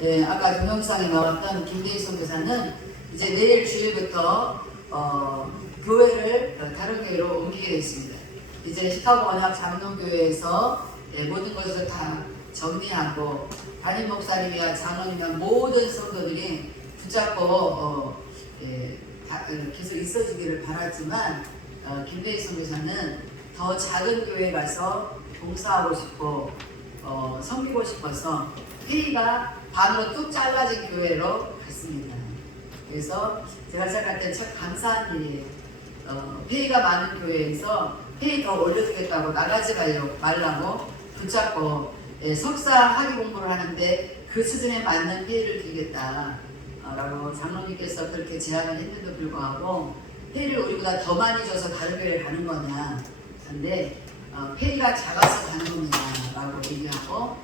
예, 아까 동영상에 나왔던 김대희 선교사는 이제 내일 주일부터 교회를 다른 교회로 옮기게 됐습니다. 이제 시카고 언약 장로교회에서 모든 것을 다 정리하고 담임 목사님이나 장로님이나 모든 성도들이 붙잡고 계속 있어주기를 바랐지만 김대희 선교사는 더 작은 교회에 가서 봉사하고 싶고 섬기고 싶어서 회의가 반으로 뚝 잘라진 교회로 갔습니다. 그래서 제가 생각할 때 참 감사한 일이에요. 회의가 많은 교회에서 회의 더 올려주겠다고 나가지 말라고 붙잡고 석사 학위 공부를 하는데 그 수준에 맞는 회의를 드리겠다 라고 장로님께서 그렇게 제안을 했는데도 불구하고 회의를 우리보다 더 많이 줘서 다른 교회를 가는 거냐 근데 회의가 작아서 가는 겁니다 라고 얘기하고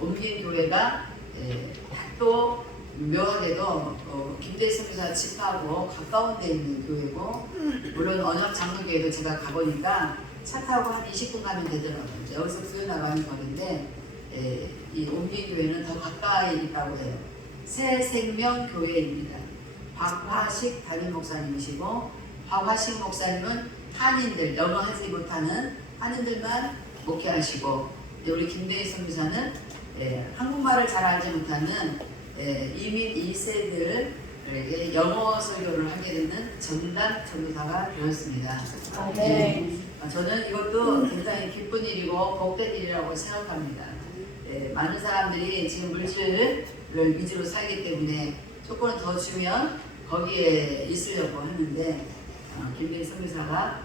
옮긴 교회가 또 묘하게도 김대희 선교사 집하고 가까운 데 있는 교회고 물론 언약 장로교회도 제가 가보니까 차 타고 한 20분 가면 되더라고요. 여기서 교회 나가는 거리인데 이 옮긴 교회는 더 가까이 있다고 해요. 새생명교회입니다. 박화식 담임 목사님이시고 박화식 목사님은 한인들, 영어 하지 못하는 한인들만 목회하시고 우리 김대희 선교사는 한국말을 잘 알지 못하는 이민 2세들에게 영어 설교를 하게 되는 전담 전도사가 되었습니다. 저는 이것도 굉장히 기쁜 일이고 복된 일이라고 생각합니다. 많은 사람들이 지금 물질을 위주로 살기 때문에 조금 더 주면 거기에 있으려고 하는데 김대희 선교사가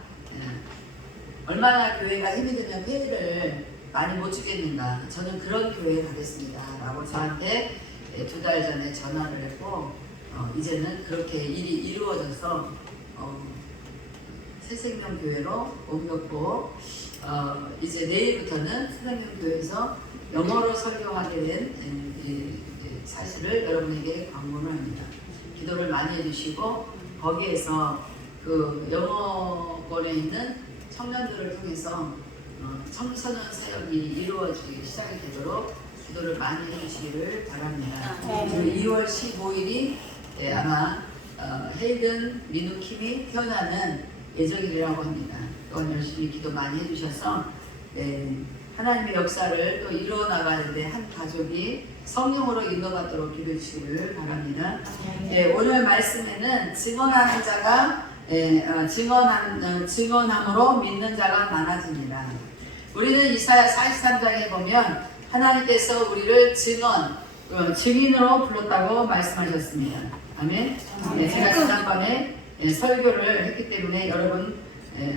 얼마나 교회가 힘이 들면 회의를 많이 못 주겠는가 저는 그런 교회에 가겠습니다 라고 저한테 2달 전에 전화를 했고 이제는 그렇게 일이 이루어져서 새생명교회로 옮겼고 이제 내일부터는 새생명교회에서 영어로 설교하게 된 사실을 여러분에게 광고를 합니다. 기도를 많이 해주시고 거기에서 그 영어권에 있는 청년들을 통해서 청소년 사역이 이루어지기 시작이 되도록 기도를 많이 해주시기를 바랍니다. 2월 15일이 아마 헤이든 민우킴이 태어나는 예정일이라고 합니다. 또한 열심히 기도 많이 해주셔서 하나님의 역사를 또 이루어 나가는데 한 가족이 성령으로 인도받도록 기도해 주시기를 바랍니다. 오늘 말씀에는 증언하는 자가 증언함으로 믿는 자가 많아집니다. 우리는 이사야 43장에 보면 하나님께서 우리를 증인으로 불렀다고 말씀하셨습니다. 아멘. 제가 지난번에 설교를 했기 때문에 여러분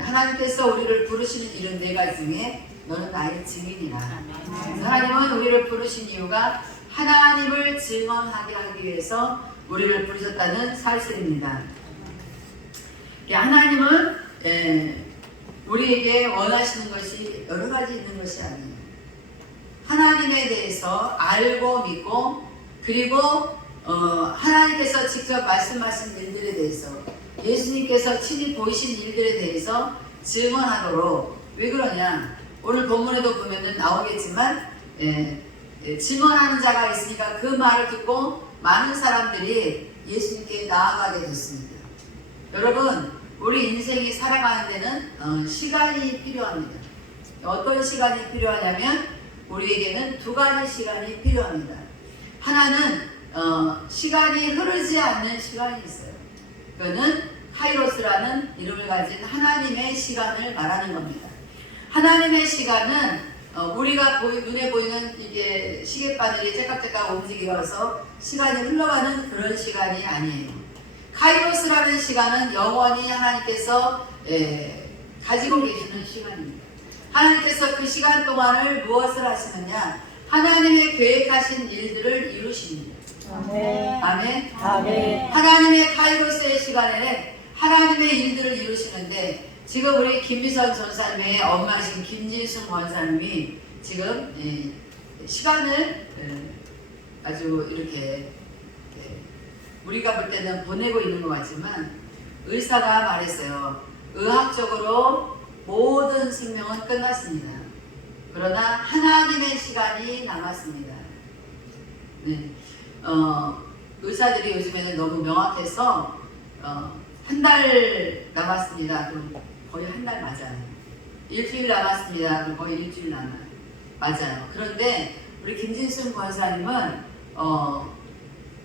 하나님께서 우리를 부르시는 일은 4가지 중에 너는 나의 증인이라. 하나님은 우리를 부르신 이유가 하나님을 증언하게 하기 위해서 우리를 부르셨다는 사실입니다. 하나님은 우리에게 원하시는 것이 여러 가지 있는 것이 아니에요. 하나님에 대해서 알고 믿고 그리고 하나님께서 직접 말씀하신 일들에 대해서 예수님께서 친히 보이신 일들에 대해서 증언하도록 왜 그러냐 오늘 본문에도 보면은 나오겠지만 증언하는 자가 있으니까 그 말을 듣고 많은 사람들이 예수님께 나아가게 됐습니다. 여러분 우리 인생이 살아가는 데는 시간이 필요합니다. 어떤 시간이 필요하냐면 우리에게는 2가지 시간이 필요합니다. 하나는 시간이 흐르지 않는 시간이 있어요. 그거는 카이로스라는 이름을 가진 하나님의 시간을 말하는 겁니다. 하나님의 시간은 우리가 눈에 보이는 이게 시계바늘이 째깍째깍 움직여서 시간이 흘러가는 그런 시간이 아니에요. 카이로스라는 시간은 영원히 하나님께서 가지고 계시는 시간입니다. 하나님께서 그 시간 동안을 무엇을 하시느냐 하나님의 계획하신 일들을 이루십니다. 아멘. 아멘. 아멘. 하나님의 카이로스의 시간에는 하나님의 일들을 이루시는데 지금 우리 김미선 전사님의 엄마신 김진숙 원사님이 지금 시간을 아주 이렇게 우리가 볼 때는 보내고 있는 것 같지만 의사가 말했어요. 의학적으로 모든 생명은 끝났습니다. 그러나 하나님의 시간이 남았습니다. 네. 의사들이 요즘에는 너무 명확해서 한 달 남았습니다. 그럼 거의 한 달 맞아요. 일주일 남았습니다. 그럼 거의 일주일 남아요. 맞아요. 그런데 우리 김진순 권사님은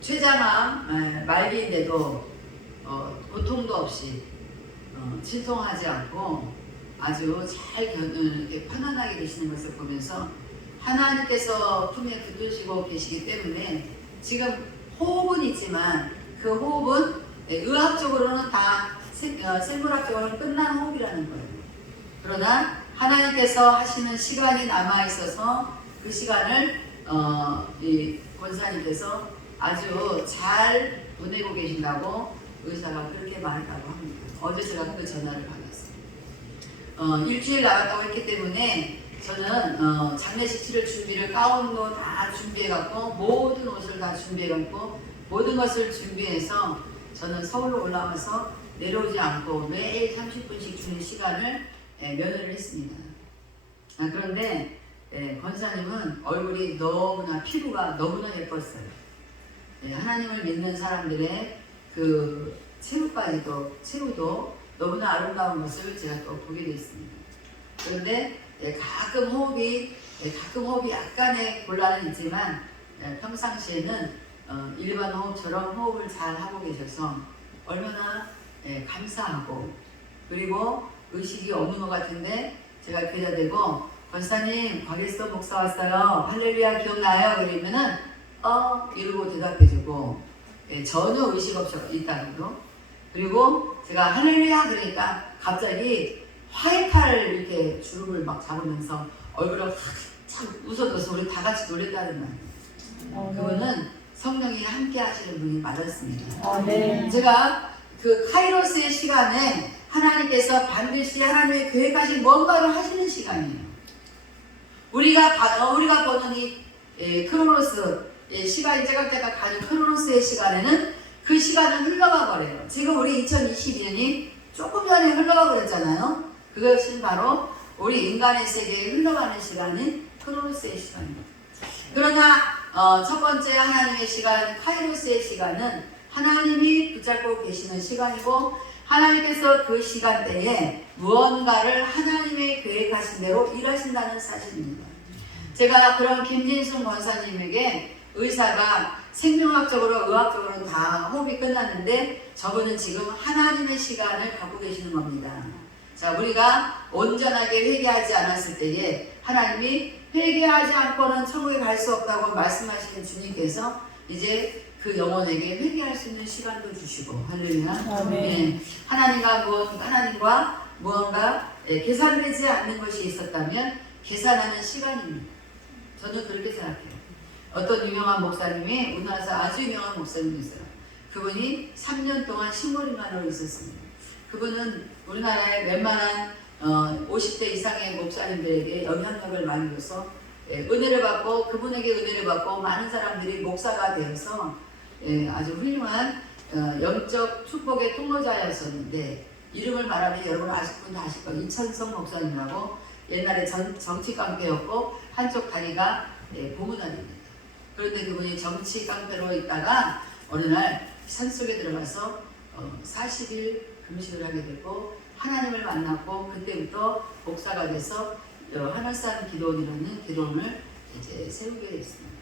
췌장암 말기인데도 고통도 없이 진통하지 않고 아주 잘 이렇게 편안하게 되시는 것을 보면서 하나님께서 품에 붙드시고 계시기 때문에 지금 호흡은 있지만 그 호흡은 의학적으로는 다 생물학적으로는 끝난 호흡이라는 거예요. 그러나 하나님께서 하시는 시간이 남아 있어서 그 시간을 이 권사님께서 아주 잘 보내고 계신다고 의사가 그렇게 말했다고 합니다. 어제 제가 그 전화를 받았어요. 일주일 남았다고 했기 때문에 저는 장례식 치를 준비를 가운도 다 준비해갖고 모든 옷을 다 준비해갖고 모든 것을 준비해서 저는 서울로 올라와서 내려오지 않고 매일 30분씩 주는 시간을 면회를 했습니다. 그런데 권사님은 얼굴이 너무나 피부가 너무나 예뻤어요. 하나님을 믿는 사람들의 그 체후도 너무나 아름다운 것을 제가 또 보게 됐습니다. 그런데 가끔 호흡이 약간의 곤란은 있지만 평상시에는 일반 호흡처럼 호흡을 잘 하고 계셔서 얼마나 감사하고 그리고 의식이 없는 것 같은데 제가 귀에다 대고 권사님 곽일서 목사 왔어요. 할렐루야 기억나요? 그러면은 이러고 대답해주고 전혀 의식 없이 있다고도 그리고 제가 할렐루야 그러니까 갑자기 화이트를 이렇게 주름을 막 잡으면서 얼굴을 확 웃어줘서 우리 다 같이 놀랬다는 말이에요. 그거는 성령이 함께 하시는 분이 맞았습니다. 네. 제가 그 카이로스의 시간에 하나님께서 반드시 하나님의 계획하신 뭔가를 하시는 시간이에요. 우리가 보는 이 크로노스 시간이 제각제각 가진 크로노스의 시간에는 그 시간은 흘러가 버려요. 지금 우리 2022년이 조금 전에 흘러가 버렸잖아요. 그것은 바로 우리 인간의 세계에 흘러가는 시간이 크로노스의 시간입니다. 그러나 첫 번째 하나님의 시간, 카이로스의 시간은 하나님이 붙잡고 계시는 시간이고 하나님께서 그 시간대에 무언가를 하나님의 계획하신 대로 일하신다는 사실입니다. 제가 그런 김진순 권사님에게 의사가 생명학적으로 의학적으로는 다 호흡이 끝났는데 저분은 지금 하나님의 시간을 갖고 계시는 겁니다. 자, 우리가 온전하게 회개하지 않았을 때에 하나님이 회개하지 않고는 천국에 갈 수 없다고 말씀하시는 주님께서 이제 그 영혼에게 회개할 수 있는 시간도 주시고 할렐루야. 네. 하나님과 무언가 계산되지 않는 것이 있었다면 계산하는 시간입니다. 저는 그렇게 생각해요. 어떤 유명한 목사님이 우리나라에서 아주 유명한 목사님이 있어요. 그분이 3년 동안 식물인간으로 있었습니다. 그분은 우리나라의 웬만한 50대 이상의 목사님들에게 영향력을 많이 줘서 은혜를 받고 그분에게 은혜를 받고 많은 사람들이 목사가 되어서 아주 훌륭한 영적 축복의 통로자였었는데 이름을 말하면 여러분 아실 분 다 아실 거예요. 이천성 목사님이라고 옛날에 정치 깡패였고 한쪽 다리가 고문환입니다. 그런데 그분이 정치 깡패로 있다가 어느 날 산속에 들어가서 40일 금식을 하게 되고 하나님을 만났고 그때부터 목사가 돼서 하늘산 기도원이라는 기도원을 이제 세우게 됐습니다.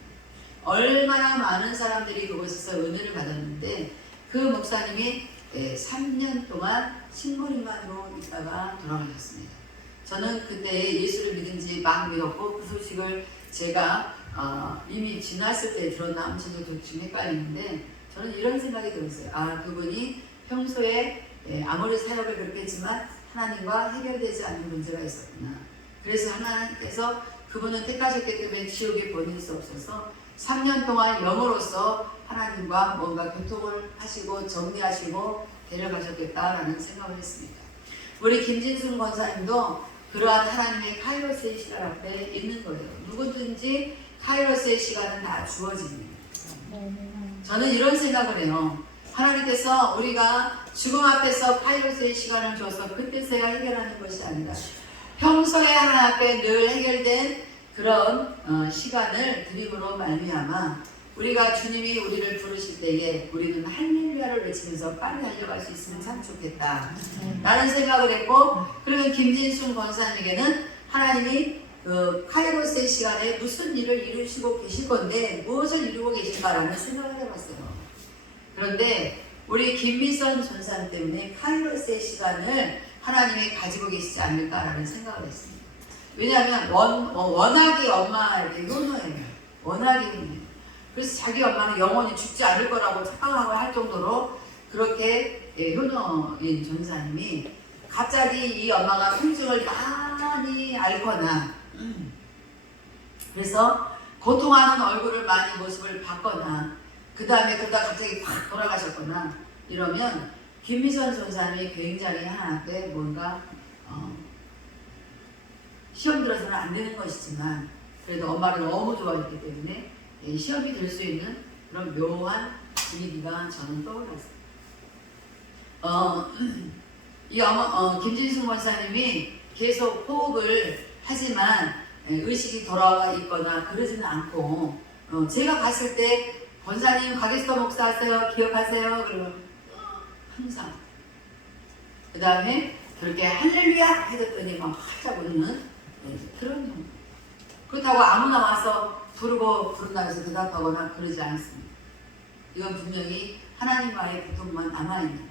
얼마나 많은 사람들이 그곳에서 은혜를 받았는데 그 목사님이 3년 동안 식물인간으로 있다가 돌아가셨습니다. 저는 그때 예수를 믿은 지 막 믿었고 그 소식을 제가 이미 지났을 때 들었나 아무튼 좀 헷갈리는데 저는 이런 생각이 들었어요. 그분이 평소에 아무리 사역을 그렇게 했지만 하나님과 해결되지 않는 문제가 있었구나. 그래서 하나님께서 그분은 택하셨기 때문에 지옥에 보낼 수 없어서 3년 동안 영으로서 하나님과 뭔가 교통을 하시고 정리하시고 데려가셨겠다라는 생각을 했습니다. 우리 김진순 권사님도 그러한 하나님의 카이로스의 시간 앞에 있는 거예요. 누구든지 카이로스의 시간은 다 주어집니다. 저는 이런 생각을 해요. 하나님께서 우리가 죽음 앞에서 카이로스의 시간을 줘서 그때서야 해결하는 것이 아니라 평소에 하나님 앞에 늘 해결된 그런 시간을 드림으로 말미암아 우리가 주님이 우리를 부르실 때에 우리는 할렐루야를 외치면서 빨리 달려갈 수 있으면 참 좋겠다 라는 생각을 했고, 그리고 김진순 권사님에게는 하나님이 그 카이로스의 시간에 무슨 일을 이루시고 계실 건데 무엇을 이루고 계신가라는 생각을 해봤어요. 그런데 우리 김미선 전사님 때문에 카이로스의 시간을 하나님이 가지고 계시지 않을까라는 생각을 했습니다. 왜냐하면 워낙에 엄마에게 효노예요. 워낙에 효노예요. 그래서 자기 엄마는 영원히 죽지 않을 거라고 착각하고 할 정도로 그렇게 효노인 전사님이 갑자기 이 엄마가 통증을 많이 앓거나 그래서 고통하는 얼굴을 많이 모습을 봤거나 그 다음에 그러다 갑자기 확 돌아가셨거나 이러면 김미선 전사님이 굉장히 하나님께 뭔가 시험 들어서는 안 되는 것이지만 그래도 엄마를 너무 좋아했기 때문에 시험이 될 수 있는 그런 묘한 분위기가 저는 떠올랐어요. 김진순 권사님이 계속 호흡을 하지만 의식이 돌아와 있거나 그러지는 않고 제가 봤을 때 권사님 가게스터 목사하세요 기억하세요 그러면 항상 그 다음에 그렇게 할렐루야 해줬더니 막 활짝 웃는 그런 정도. 그렇다고 아무나 와서 부른다고 해서 대답하거나 그러지 않습니다. 이건 분명히 하나님과의 고통만 남아있는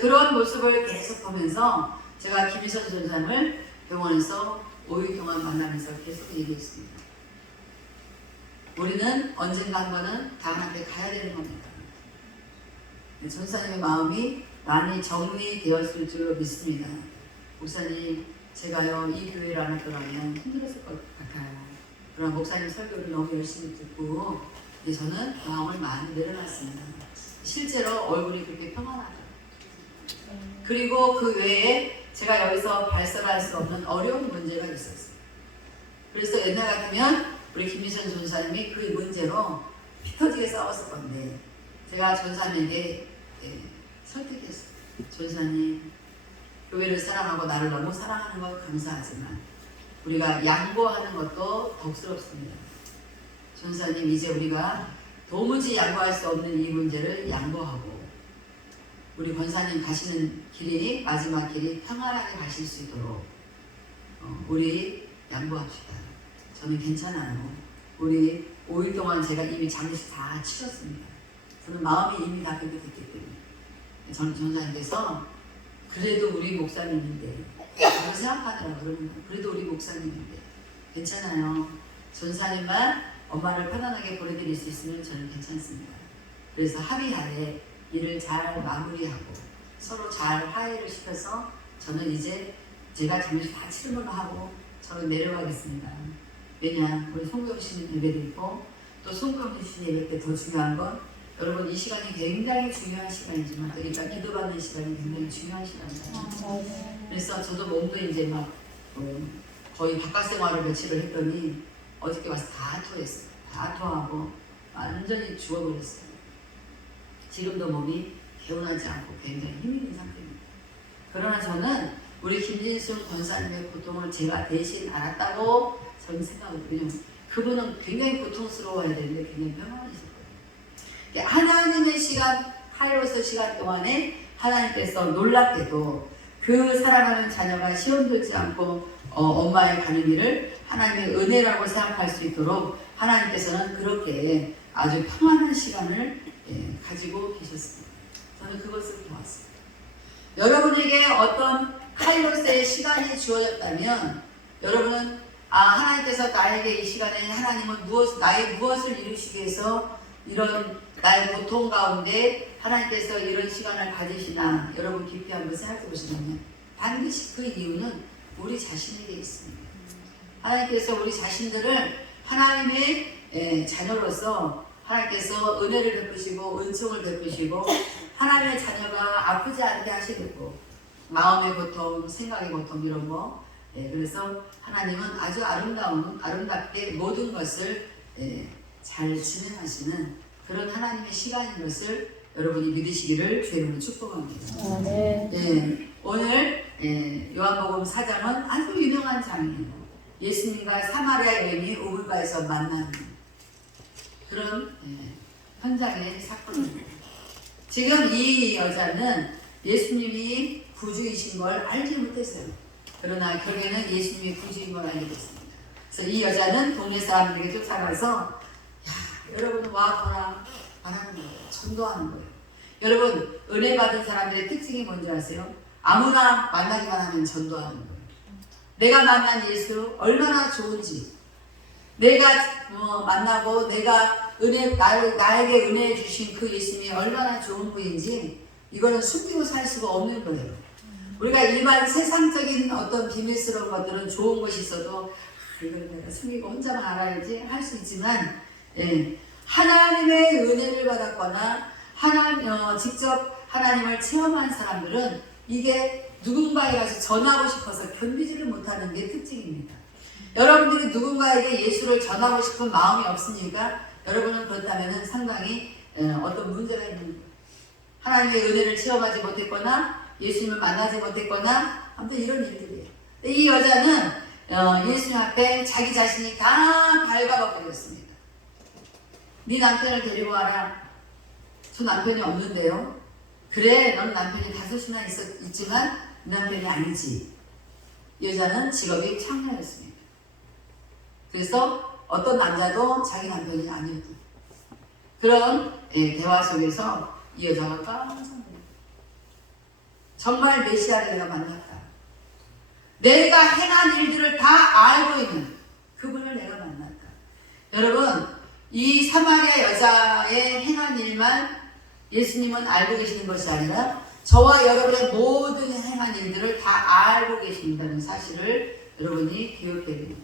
그런 모습을 계속 보면서 제가 김희선 전사님을 병원에서 5일 동안 만나면서 계속 얘기했습니다. 우리는 언젠가 한 번은 다음한테 가야 되는 겁니다. 전사님의 마음이 많이 정리되었을 줄로 믿습니다. 목사님, 제가요 이 교회를 안 했더라면 힘들었을 것 같아요. 그러나 목사님 설교를 너무 열심히 듣고 저는 마음을 많이 내려놨습니다. 실제로 얼굴이 그렇게 평안하더라고요. 그리고 그 외에 제가 여기서 발설할 수 없는 어려운 문제가 있었어요. 그래서 옛날 같으면 우리 김미선 전사님이 그 문제로 피 터지게 싸웠을 건데 제가 전사님에게 설득했어요. 전사님, 교회를 사랑하고 나를 너무 사랑하는 건 감사하지만 우리가 양보하는 것도 덕스럽습니다. 전사님, 이제 우리가 도무지 양보할 수 없는 이 문제를 양보하고 우리 권사님 가시는 길이 마지막 길이 평안하게 가실 수 있도록 우리 양보합시다. 저는 괜찮아요. 우리 5일 동안 제가 이미 장례식 다 치렀습니다. 저는 마음이 이미 다 그렇게 됐기 때문에 저는 전사님께서 그래도 우리 목사님인데 저를 생각하느라 그러는 거예요. 그래도 우리 목사님인데 괜찮아요. 전사님만 엄마를 편안하게 보내드릴 수 있으면 저는 괜찮습니다. 그래서 합의하에 일을 잘 마무리하고 서로 잘 화해를 시켜서 저는 이제 제가 장례식 다 치른 걸로 하고 저는 내려가겠습니다. 왜냐, 우리 송경신 예배도 있고 또 송경신 예배 때 더 중요한 건 여러분 이 시간이 굉장히 중요한 시간이지만 그러니까 기도받는 시간이 굉장히 중요한 시간이잖아요. 그래서 저도 몸도 이제 막 거의 바깥 생활을 며칠을 했더니 어저께 와서 다 토했어요. 다 토하고 완전히 죽어버렸어요. 지금도 몸이 개운하지 않고 굉장히 힘있는 상태입니다. 그러나 저는 우리 김진순 권사님의 고통을 제가 대신 알았다고 저는 생각하거든요. 그분은 굉장히 고통스러워야 되는데 굉장히 평안하셨거든요. 하나님의 시간, 카이로스 시간 동안에 하나님께서 놀랍게도 그 사랑하는 자녀가 시험 들지 않고 엄마의 가는 길을 하나님의 은혜라고 생각할 수 있도록 하나님께서는 그렇게 아주 평안한 시간을 가지고 계셨습니다. 저는 그것을 보았습니다. 여러분에게 어떤 카이로스의 시간이 주어졌다면 여러분은 하나님께서 나에게 이 시간에 하나님은 나의 무엇을 이루시기 위해서 이런 나의 고통 가운데 하나님께서 이런 시간을 가지시나 여러분 깊이 한번 생각해 보시면 반드시 그 이유는 우리 자신에게 있습니다. 하나님께서 우리 자신들을 하나님의 자녀로서 하나님께서 은혜를 베푸시고 은총을 베푸시고 하나님의 자녀가 아프지 않게 하시고 마음의 고통, 생각의 고통 이런 거 그래서 하나님은 아주 아름답게 모든 것을 잘 진행하시는 그런 하나님의 시간인 것을 여러분이 믿으시기를 주님으로 축복합니다. 네. 오늘 요한복음 4장은 아주 유명한 장이에요. 예수님과 사마리아 여인이 우물가에서 만나는 그런 현장의 사건입니다. 지금 이 여자는 예수님이 구주이신 걸 알지 못했어요. 그러나 결국에는 예수님이 구주인 걸 알게 됐습니다. 그래서 이 여자는 동네 사람들에게 쫓아가서 야, 여러분 와거나 말하는 거예요. 전도하는 거예요. 여러분 은혜 받은 사람들의 특징이 뭔지 아세요? 아무나 만나기만 하면 전도하는 거예요. 내가 만난 예수 얼마나 좋은지, 내가 만나고 내가 나에게 은혜 주신 그 예수님이 얼마나 좋은 분인지 이거는 숨기고 살 수가 없는 거예요. 우리가 일반 세상적인 어떤 비밀스러운 것들은 좋은 것이 있어도 이걸 내가 숨기고 혼자만 알아야지 할 수 있지만 하나님의 은혜를 받았거나 직접 하나님을 체험한 사람들은 이게 누군가에 가서 전하고 싶어서 견디지를 못하는 게 특징입니다. 여러분들이 누군가에게 예수를 전하고 싶은 마음이 없으니까 여러분은 그렇다면 상당히 어떤 문제가 있는 거예요. 하나님의 은혜를 체험하지 못했거나 예수님을 만나지 못했거나 아무튼 이런 일들이에요. 이 여자는 예수님 앞에 자기 자신이 다 발가벗겨졌습니다. 네 남편을 데리고 와라. 저 남편이 없는데요. 그래, 넌 남편이 5이나 있지만 남편이 아니지. 여자는 직업이 창녀였습니다. 그래서 어떤 남자도 자기 남편이 아니었다. 그런 대화 속에서 이 여자가 깜짝 놀랐다. 정말 메시아를 내가 만났다. 내가 행한 일들을 다 알고 있는 그분을 내가 만났다. 여러분, 이 사마리아 여자의 행한 일만 예수님은 알고 계시는 것이 아니라 저와 여러분의 모든 행한 일들을 다 알고 계신다는 사실을 여러분이 기억해야 됩니다.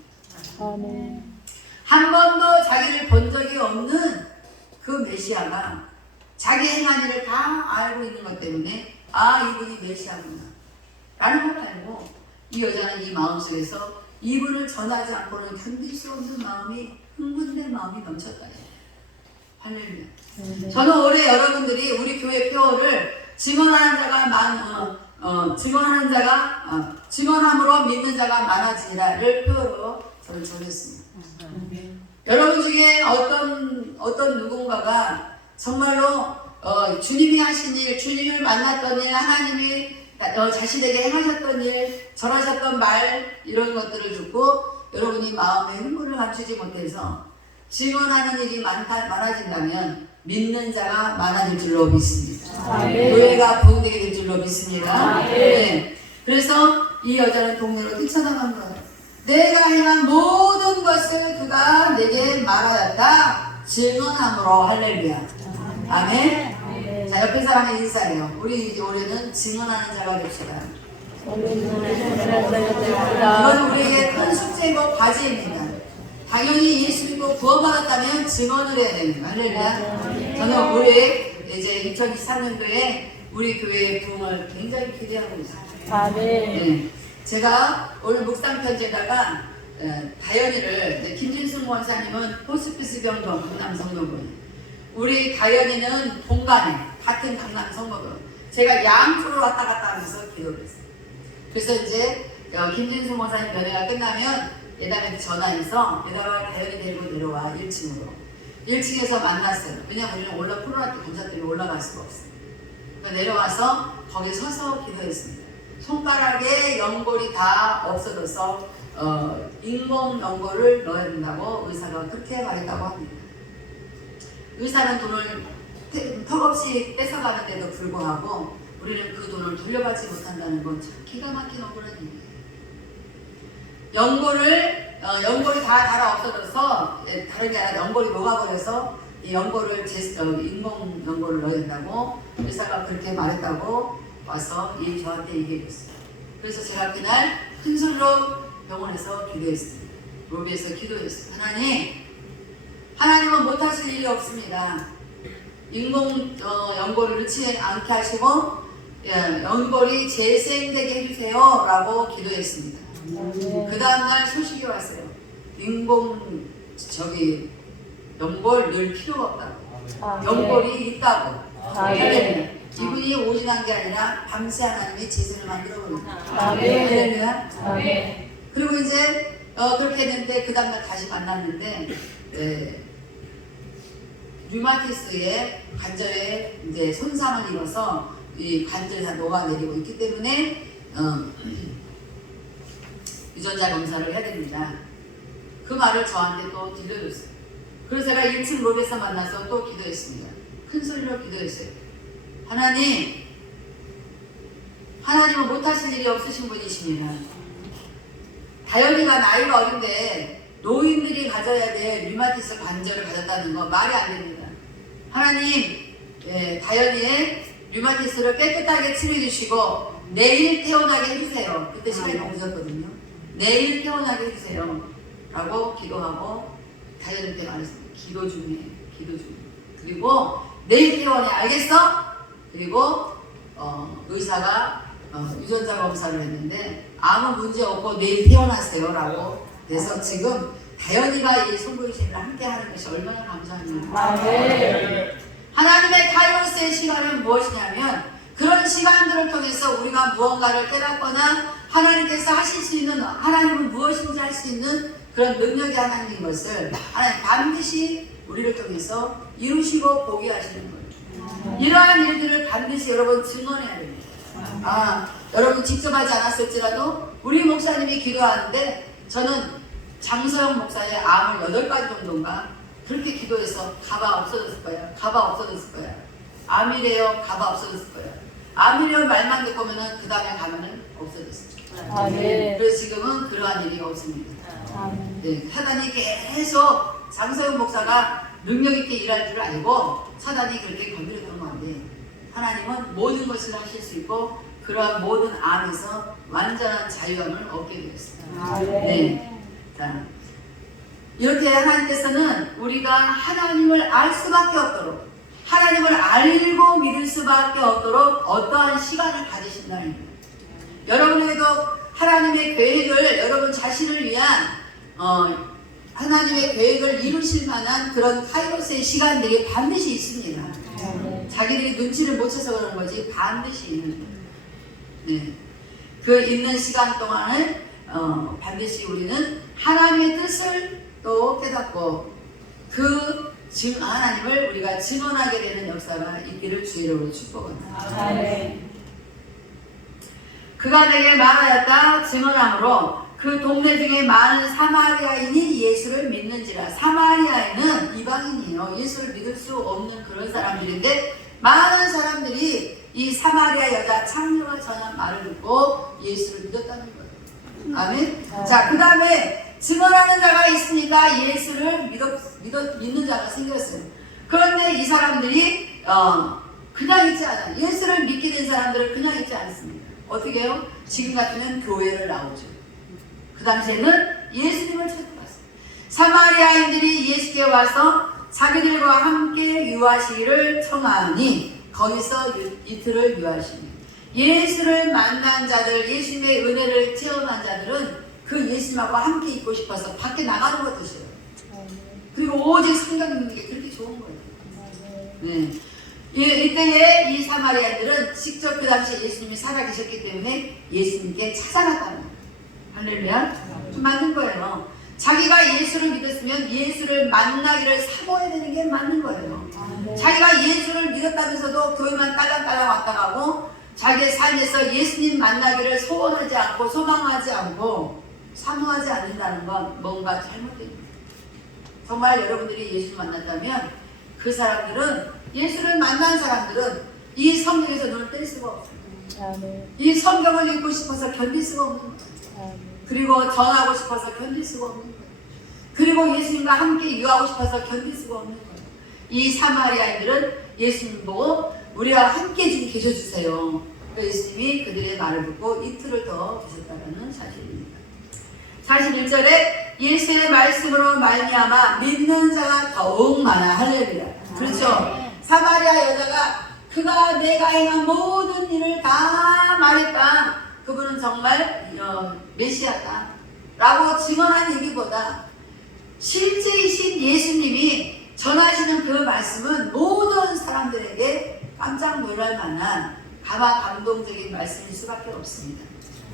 한 번도 자기를 본 적이 없는 그 메시아가 자기 행한 일을 다 알고 있는 것 때문에 이분이 메시아구나 라는 걸 알고 이 여자는 이 마음속에서 이분을 전하지 않고는 견딜 수 없는 마음이, 흥분된 마음이 넘쳤다. 할렐루야. 저는 올해 여러분들이 우리 교회 표어를 증언하는 자가 증언함으로 믿는 자가 많아지리라를 표어로 저를 정했습니다. 여러분 중에 어떤 누군가가 정말로 주님이 하신 일, 주님을 만났던 일, 하나님이 자신에게 행하셨던 일, 전하셨던 말 이런 것들을 듣고 여러분이 마음에 흥분을 감추지 못해서 증언하는 일이 많아진다면 믿는 자가 많아질 줄로 믿습니다. 교회가 부흥되게 될 줄로 믿습니다. 네. 그래서 이 여자는 동네로 뛰쳐나갑니다. 내가 행한 모든 것을 그가 내게 말하였다. 증언함으로. 할렐루야. 아멘. 자, 옆에 사람의 인사해요. 우리 이제 올해는 증언하는 자가 됩시다. 이건 우리에게 큰 숙제이고 과제입니다. 당연히 예수 믿고 구원받았다면 증언을 해야 됩니다. 할렐루야. 저는 올해 이제 2023년도에 우리 교회의 부흥을 굉장히 기대하고 있습니다. 네. 제가 오늘 묵상 편지에다가 다현이를, 김진숙 원사님은 호스피스 병동 강남 성모군, 우리 다현이는 본관에 같은 강남 성모군, 제가 양쪽으로 왔다 갔다 하면서 기도를 했어요. 그래서 이제 김진숙 원사님 면회가 끝나면 예담한테 전화해서 예담아 다현이 데리고 내려와 1층으로. 1층에서 만났어요. 왜냐면 우리는 코로나 때 검사 때문에 올라갈 수가 없어요. 그러니까 내려와서 거기 서서 기도했습니다. 손가락에 연골이 다 없어져서 인공 연골을 넣어야 된다고 의사가 그렇게 말했다고 합니다. 의사는 돈을 턱없이 뺏어가는데도 불구하고 우리는 그 돈을 돌려받지 못한다는 건 참 기가 막힌 억울한 일이에요. 연골이 다 달아 없어져서, 다른 게 아니라 연골이 녹아버려서 이 연골을 인공 연골을 넣어야 된다고 의사가 그렇게 말했다고 와서 저한테 얘기해줬어요. 그래서 제가 그날 큰 소리로 병원에서 기도했습니다. 로비에서 기도했어요. 하나님은 못하실 일이 없습니다. 인공 연골을 넣지 않게 하시고 연골이 재생되게 해주세요 라고 기도했습니다. 그 다음날 소식이 왔어요. 인공 연골 넣을 필요가 없다고. 연골이 있다고. 이분이 오진한 게 아니라 밤새 하나님의 재생을 만들어버립니다. 그리고 이제 그렇게 했는데 그 다음날 다시 만났는데 류마티스의 관절에 이제 손상을 입어서 이 관절이 다 녹아내리고 있기 때문에 유전자 검사를 해야 됩니다. 그 말을 저한테 또 들려줬어요. 그래서 제가 1층 롯에서 만나서 또 기도했습니다. 큰 소리로 기도했어요. 하나님은 못하실 일이 없으신 분이십니다. 다현이가 나이가 어린데 노인들이 가져야 될 류마티스 관절을 가졌다는 건 말이 안 됩니다. 하나님, 다현이의 류마티스를 깨끗하게 치료해주시고 내일 태어나게 해주세요. 그때 시간이 너무 늦었거든요. 내일 태어나게 해주세요 라고 기도하고 다현이한테 말했습니다. 기도 중에. 그리고 내일 태어나게 알겠어? 그리고 의사가 유전자 검사를 했는데 아무 문제 없고 내일 태어났어요 라고. 그래서 지금 다현이가 이 송구이신을 함께 하는 것이 얼마나 감사한 일입니까? 하나님의 카이로스의 시간은 무엇이냐면 그런 시간들을 통해서 우리가 무언가를 깨닫거나 하나님께서 하실 수 있는, 하나님은 무엇인지 할 수 있는 그런 능력이 하나님인 것을 하나님 반드시 우리를 통해서 이루시고 보게 하시는 거예요. 이러한 일들을 반드시 여러분 증언해야 됩니다. 여러분 직접 하지 않았을지라도 우리 목사님이 기도하는데 저는 장서영 목사의 암을 8가지 정도인가 그렇게 기도해서 가봐 없어졌을 거야. 암이래요. 가봐 없어졌을 거야. 암이래요 말만 듣고 오면은 그 다음에 가면은 없어졌을 거야. 네. 그래서 지금은 그러한 일이 없습니다. 네, 사단이 계속 장서영 목사가 능력 있게 일할 줄 알고 사단이 그렇게 건드렸던 건데 하나님은 모든 것을 하실 수 있고 그러한 모든 암에서 완전한 자유함을 얻게 되었습니다. 네. 자, 이렇게 하나님께서는 우리가 하나님을 알 수밖에 없도록, 하나님을 알고 믿을 수밖에 없도록 어떠한 시간을 가지신다는 거예요. 여러분에게도 하나님의 계획을, 여러분 자신을 위한 하나님의 계획을 이루실 만한 그런 카이로스의 시간들이 반드시 있습니다. 자기들이 눈치를 못 채서 그러는 거지 반드시 있는 거예요. 네. 그 있는 시간 동안을 반드시 우리는 하나님의 뜻을 또 깨닫고 그 하나님을 우리가 증언하게 되는 역사가 있기를 주의 이름으로 축복합니다. 그가 내게 말하였다 증언함으로 그 동네 중에 많은 사마리아인이 예수를 믿는지라. 사마리아인은 이방인이에요. 예수를 믿을 수 없는 그런 사람들인데 많은 사람들이 이 사마리아 여자 창녀가 전한 말을 듣고 예수를 믿었다는 거예요. 아멘. 자, 그 다음에 증언하는 자가 있으니까 예수를 믿는 자가 생겼어요. 그런데 이 사람들이 그냥 있지 않아요. 예수를 믿게 된 사람들은 그냥 있지 않습니다. 어떻게 해요? 지금 같으면 교회를 나오죠. 그 당시에는 예수님을 찾아갔어요. 사마리아인들이 예수께 와서 자기들과 함께 유하시기를 청하니 거기서 이틀을 유하시니 예수를 만난 자들, 예수님의 은혜를 체험한 자들은 그 예수님하고 함께 있고 싶어서 밖에 나가는 것도 싫어요. 그리고 오직 성경 읽는 게 그렇게 좋은 거예요. 네. 이때에 이 사마리아인들은 직접 그 당시에 예수님이 살아계셨기 때문에 예수님께 찾아갔다는 거예요. 할렐루야. 맞는 거예요. 자기가 예수를 믿었으면 예수를 만나기를 사모해야 되는 게 맞는 거예요. 자기가 예수를 믿었다면서도 교회만 딸랑딸랑 왔다 가고 자기의 삶에서 예수님 만나기를 소원하지 않고 소망하지 않고 사모하지 않는다는 건 뭔가 잘못됩니다. 정말 여러분들이 예수를 만났다면 그 사람들은, 예수를 만난 사람들은 이 성경에서 눈을 뗄 수가 없어요. 이 성경을 읽고 싶어서 견딜 수가 없는 거예요. 그리고 전하고 싶어서 견딜 수가 없는 거예요. 그리고 예수님과 함께 유하고 싶어서 견딜 수가 없는 거예요. 이 사마리아인들은 예수님 보고 우리와 함께 좀 계셔주세요. 예수님이 그들의 말을 듣고 이틀을 더 계셨다는 사실입니다. 41절에 예수의 말씀으로 말미암아 믿는 자가 더욱 많아. 할렐루야. 그렇죠. 사마리아 여자가 그가 내가 행한 모든 일을 다 말했다. 그분은 정말 메시아다 라고 증언한 얘기보다 실제이신 예수님이 전하시는 그 말씀은 모든 사람들에게 깜짝 놀랄 만한 가마 감동적인 말씀일 수밖에 없습니다.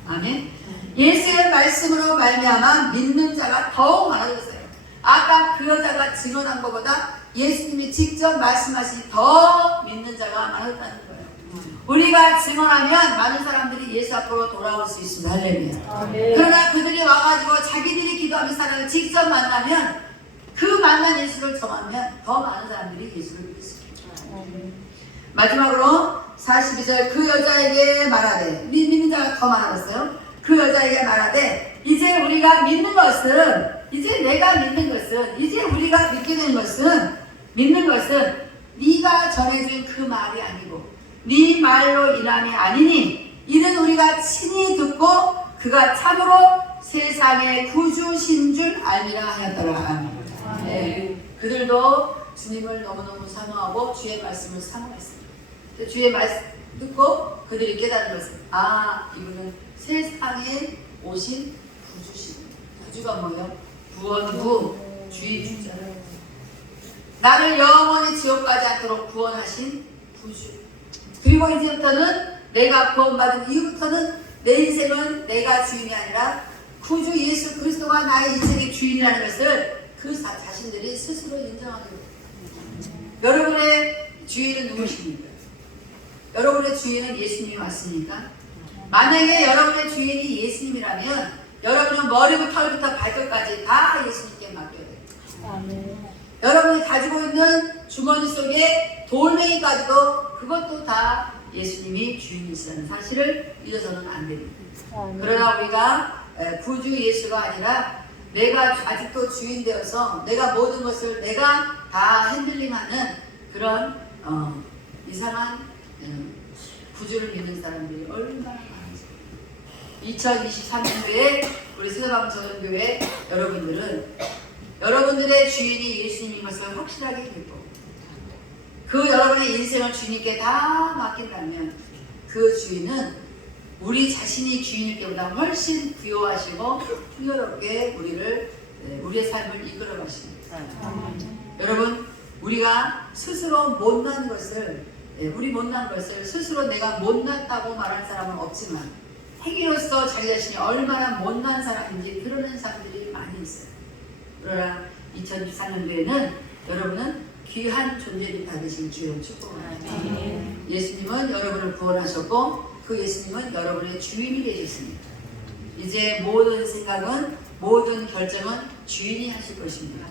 아멘. 예수의 말씀으로 말미암아 믿는 자가 더욱 많아졌어요. 아까 그 여자가 증언한 것보다 예수님이 직접 말씀하신 더 믿는 자가 많았다는 거예요. 우리가 증언하면 많은 사람들이 예수 앞으로 돌아올 수 있습니다. 할렐루야. 그러나 그들이 와가지고 자기들이 기도하는 사람을 직접 만나면 그 만난 예수를 전하면 더 많은 사람들이 예수를 믿을 수 있습니다. 마지막으로 42절 그 여자에게 말하되 믿는 자가 더 많았어요. 그 여자에게 말하되 이제 우리가 믿는 것은 이제 내가 믿는 것은 이제 우리가 믿게 된 것은 믿는 것은 네가 전해준 그 말이 아니고 네 말로 인함이 아니니 이는 우리가 친히 듣고 그가 참으로 세상의 구주신 줄 알미라 하였더라. 네, 그들도 주님을 너무너무 사모하고 주의 말씀을 사모했습니다. 주의 말씀 듣고 그들이 깨달은 것은 이분은 세상에 오신 구주십니다. 구주가 뭐예요? 구원구 주의 주자. 나를 영원히 지옥 가지 않도록 구원하신 구주. 그리고 이제부터는 내가 구원받은 이후부터는 내 인생은 내가 주인이 아니라 구주 예수 그리스도가 나의 인생의 주인이라는 것을 그 자신들이 스스로 인정하게 됩니다. 여러분의 주인은 누구십니까? 여러분의 주인은 예수님이 맞습니까? 만약에 여러분의 주인이 예수님이라면 여러분은 머리부터 털부터 발끝까지 다 예수님께 맡겨야 돼요. 여러분이 가지고 있는 주머니 속에 돌멩이까지도 그것도 다 예수님이 주인이시라는 사실을 잊어서는 안 됩니다. 그러나 우리가 구주 예수가 아니라 내가 아직도 주인 되어서 내가 모든 것을 내가 다 핸들링하는 그런 이상한 구주를 믿는 사람들이 얼마나 많은지. 2023년도에 우리 세상방천교회 여러분들은 여러분들의 주인이 예수님인 것을 확실하게 믿고 그 여러분의 인생을 주님께 다 맡긴다면 그 주인은 우리 자신이 주인일 때보다 훨씬 부요하시고 풍요롭게 우리의 삶을 이끌어 가십니다. 여러분, 우리가 스스로 못난 것을 스스로 내가 못났다고 말할 사람은 없지만 행위로서 자기 자신이 얼마나 못난 사람인지 드러낸 사람들이 많이 있어요. 그러나 2023년도에는 여러분은 귀한 존재를 받으신 주를 축복합니다. 예수님은 여러분을 구원하셨고 그 예수님은 여러분의 주인이 되셨습니다. 이제 모든 생각은 모든 결정은 주인이 하실 것입니다.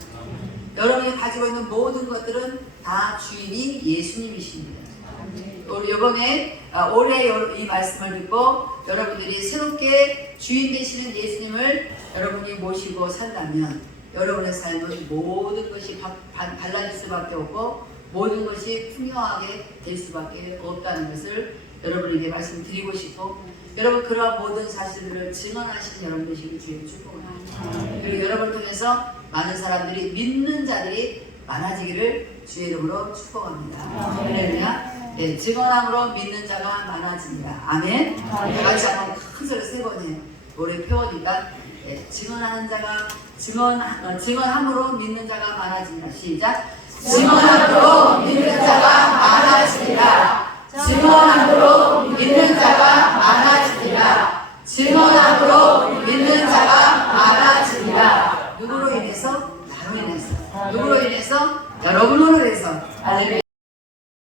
여러분이 가지고 있는 모든 것들은 다 주인이 예수님이십니다. 이번에 올해 이 말씀을 듣고 여러분들이 새롭게 주인 되시는 예수님을 여러분이 모시고 산다면 여러분의 삶은 모든 것이 달라질 수밖에 없고 모든 것이 풍요하게 될 수밖에 없다는 것을 여러분에게 말씀드리고 싶고 여러분 그러한 모든 사실들을 증언하시는 여러분 되시길 주의 축복합니다. 그리고 여러분을 통해서 많은 사람들이 믿는 자들이 많아지기를 주의 이름으로 축복합니다. 할렐루야. 네, 증언함으로 믿는 자가 많아집니다. 아멘. 다 같이 한번 큰 소리 세 번 해요. 노래 표어니까 네, 증언하는 자가 증언함으로 믿는 자가 많아집니다. 시작. 증언함으로 믿는 자가 많아집니다. 증언함으로 믿는